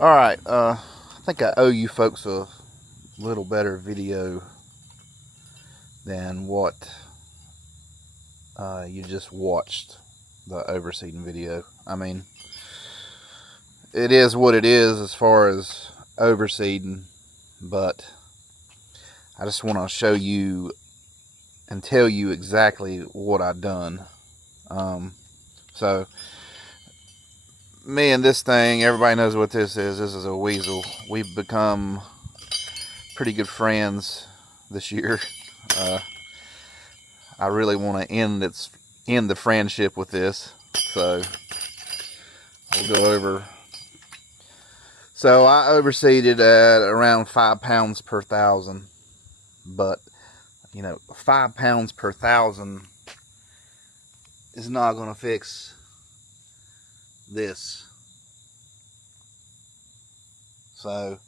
Alright, I think I owe you folks a little better video than what you just watched, the overseeding video. I mean, it is what it is as far as overseeding, but I just want to show you and tell you exactly what I've done. So me and this thing, everybody knows what this is. This is a weasel. We've become pretty good friends this year. I really want to end the friendship with this, so we'll go over. So I overseeded at around 5 pounds per thousand, but you know, 5 pounds per thousand is not going to fix this. So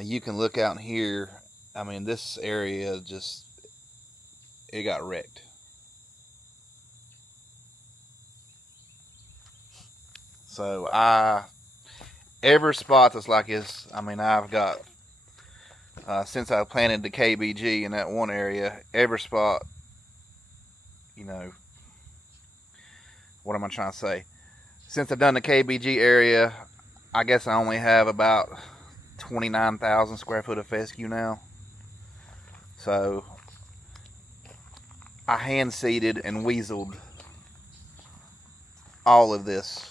you can look out here. I mean, this area just, it got wrecked. So every spot that's like this, I mean, I've got, since I planted the KBG in that one area, every spot, you know, what am I trying to say? Since I've done the KBG area, I guess I only have about 29,000 square foot of fescue now. So I hand seeded and weaseled all of this,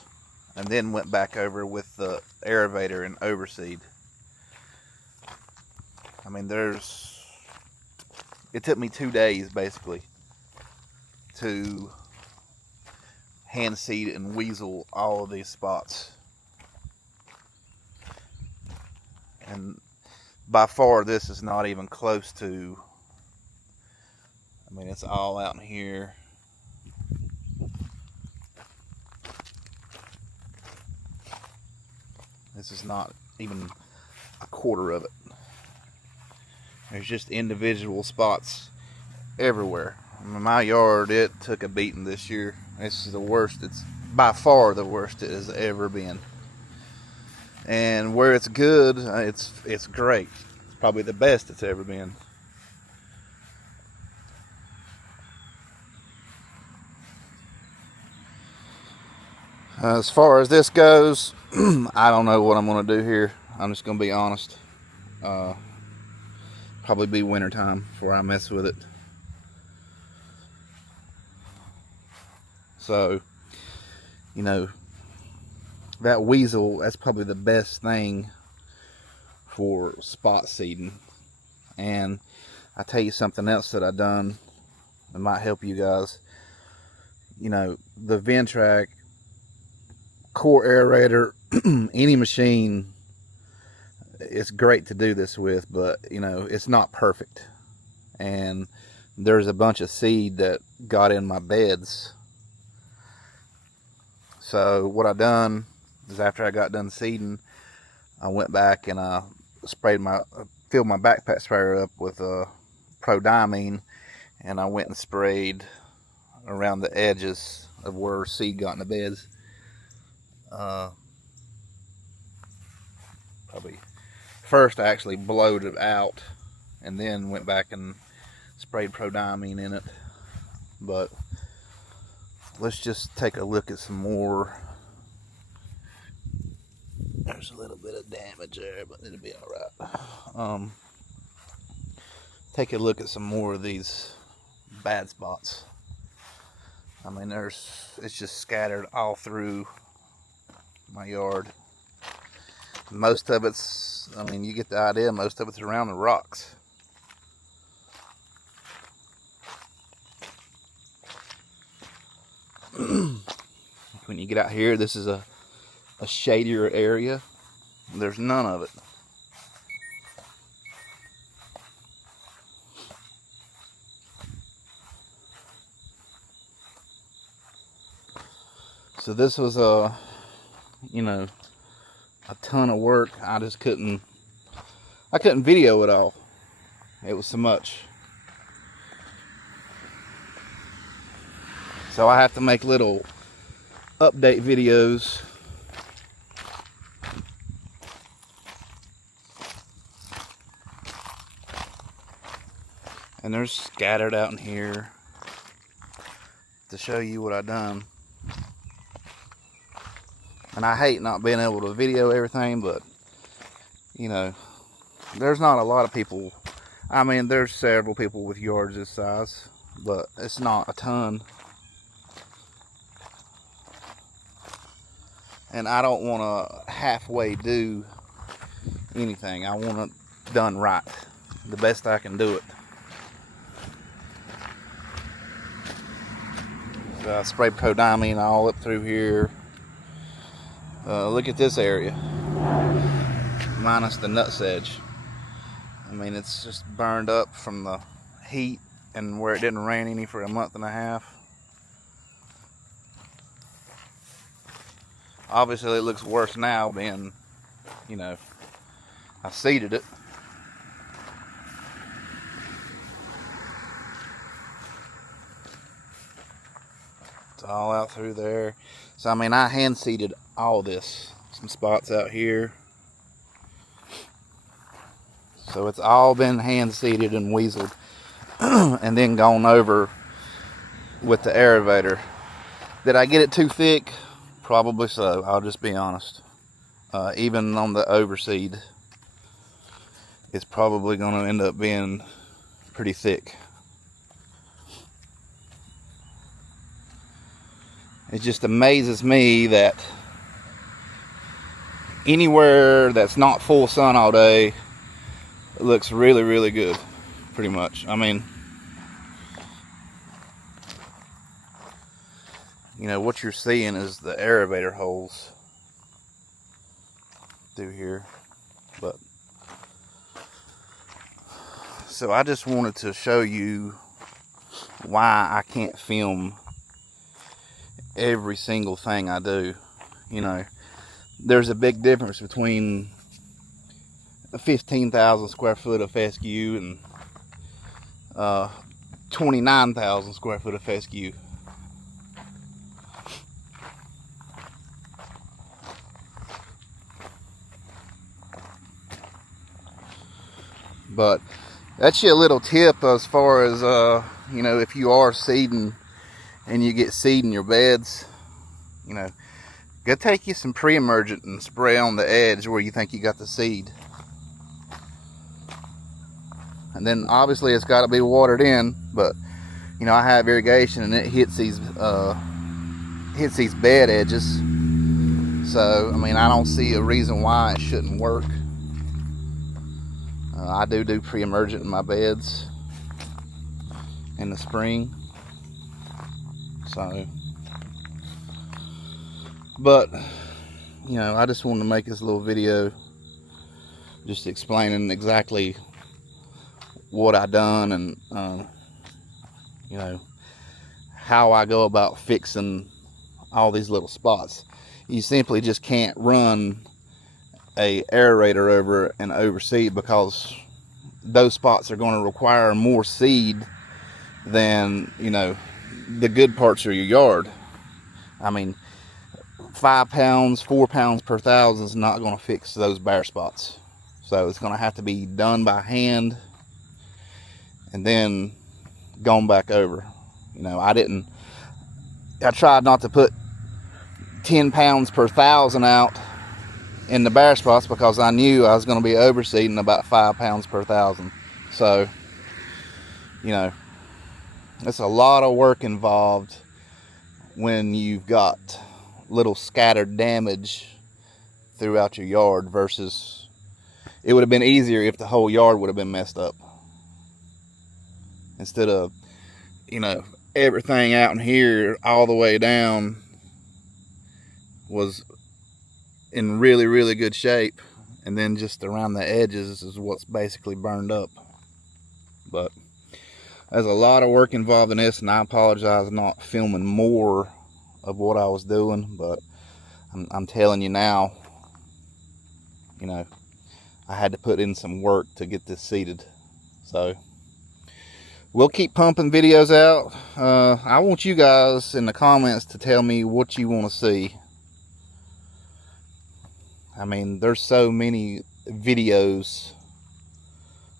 and then went back over with the aerator and overseed. I mean, it took me 2 days basically to hand seed and weasel all of these spots. And by far this is not even close to, I mean, it's all out in here. This is not even a quarter of it. There's just individual spots everywhere. In my yard, it took a beating this year. This is the worst. It's by far the worst it has ever been. And where it's good, it's great. It's probably the best it's ever been. As far as this goes, I don't know what I'm going to do here. I'm just going to be honest. Probably be wintertime before I mess with it. So, you know, that weasel, that's probably the best thing for spot seeding. And I tell you something else that I've done that might help you guys. You know, the Ventrac core aerator, any machine, it's great to do this with, but you know, it's not perfect. And there's a bunch of seed that got in my beds. So what I done is, after I got done seeding, I went back and I filled my backpack sprayer up with prodiamine, and I went and sprayed around the edges of where seed got in the beds. Probably first I actually blowed it out and then went back and sprayed prodiamine in it. But let's just take a look at some more. There's a little bit of damage there, but it'll be alright. Take a look at some more of these bad spots. I mean, it's just scattered all through my yard. Most of it's, I mean, you get the idea, most of it's around the rocks. When you get out here, this is a shadier area. There's none of it. So this was you know, a ton of work. I couldn't video it all. It was so much. So I have to make little update videos And they're scattered out in here to show you what I've done. And I hate not being able to video everything, but you know, there's not a lot of people. I mean, there's several people with yards this size, but it's not a ton. And I don't want to halfway do anything. I want it done right, the best I can do it. So I spray prodiamine all up through here. Look at this area, minus the nutsedge. I mean, it's just burned up from the heat and where it didn't rain any for a month and a half. Obviously, it looks worse now being, you know, I seeded it. It's all out through there. So, I mean, I hand seeded all this. Some spots out here. So it's all been hand seeded and weaseled and then gone over with the aerator. Did I get it too thick? Probably so. I'll just be honest. Even on the overseed, it's probably going to end up being pretty thick. It just amazes me that anywhere that's not full sun all day, it looks really, really good, pretty much. I mean, you know, what you're seeing is the aerator holes through here. But, so I just wanted to show you why I can't film every single thing I do. You know, there's a big difference between 15,000 square foot of fescue and 29,000 square foot of fescue. But that's your little tip as far as you know, if you are seeding and you get seed in your beds, you know, go take you some pre-emergent and spray on the edge where you think you got the seed. And then obviously it's got to be watered in, but you know, I have irrigation and it hits these bed edges. So I mean, I don't see a reason why it shouldn't work. I do pre-emergent in my beds in the spring. So, but you know, I just wanted to make this little video just explaining exactly what I done and you know, how I go about fixing all these little spots. You simply just can't run a aerator over an overseed because those spots are going to require more seed than, you know, the good parts of your yard. I mean, 5 pounds, 4 pounds per thousand is not going to fix those bare spots. So it's going to have to be done by hand and then gone back over. You know, I tried not to put 10 pounds per thousand out in the bare spots because I knew I was going to be overseeding about 5 pounds per thousand. So, you know, it's a lot of work involved when you've got little scattered damage throughout your yard versus it would have been easier if the whole yard would have been messed up. Instead of, you know, everything out in here all the way down was in really, really good shape, and then just around the edges is what's basically burned up. But there's a lot of work involved in this, and I apologize not filming more of what I was doing, but I'm telling you now, you know, I had to put in some work to get this seeded. So we'll keep pumping videos out. I want you guys in the comments to tell me what you want to see. I mean, there's so many videos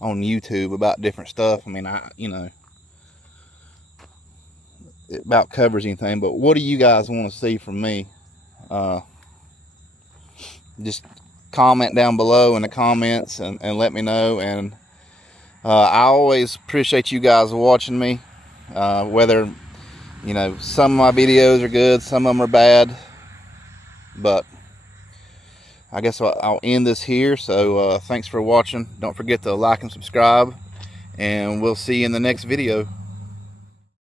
on YouTube about different stuff. I mean, it about covers anything, but what do you guys want to see from me? Just comment down below in the comments and let me know. And I always appreciate you guys watching me, whether some of my videos are good, some of them are bad, but I guess I'll end this here. So thanks for watching. Don't forget to like and subscribe, and we'll see you in the next video.